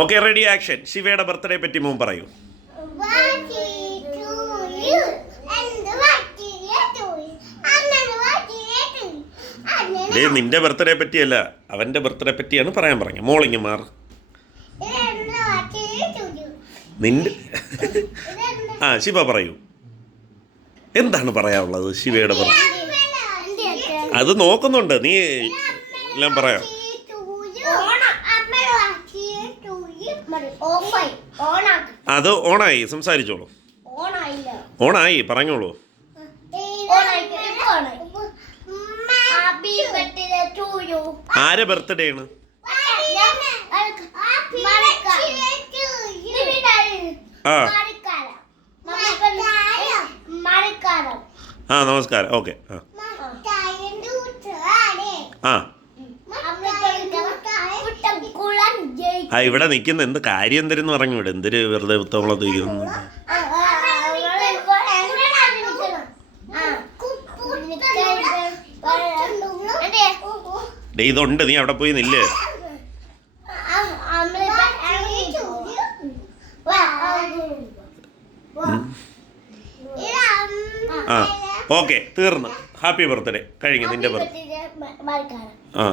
okay ready action ശിവയുടെ birthday പറ്റി മുമ്പ് പറയൂ നിന്റെ ബർത്ത്ഡേ പറ്റിയല്ല അവന്റെ ബർത്ത്ഡേ പറ്റിയാണ് പറയാൻ പറഞ്ഞത് മോളിങ് മാർ നിന്റെ ആ ശിവ പറയൂ എന്താണ് പറയാനുള്ളത് ശിവയുടെ അത് നോക്കുന്നുണ്ട് നീ എല്ലാം പറയാം അത് ഓണായി സംസാരിച്ചോളൂ ഓണായി പറഞ്ഞോളൂ ആരെ ബർത്ത്ഡേ ആണ് ആ നമസ്കാരം ഓക്കെ ആ ആ ആ ഇവിടെ നിൽക്കുന്ന എന്ത് കാര്യം എന്തരെന്ന് പറഞ്ഞു ഇവിടെ എന്തൊരു വെറുതെ ഉത്തമങ്ങളോ തീരുന്നു ഡേ ഇതുണ്ട് നീ അവിടെ പോയി നില്ലേ ആ ഓക്കെ തീർന്നു ഹാപ്പി ബർത്ത്ഡേ കഴിഞ്ഞു നിന്റെ ബർത്ത് ആ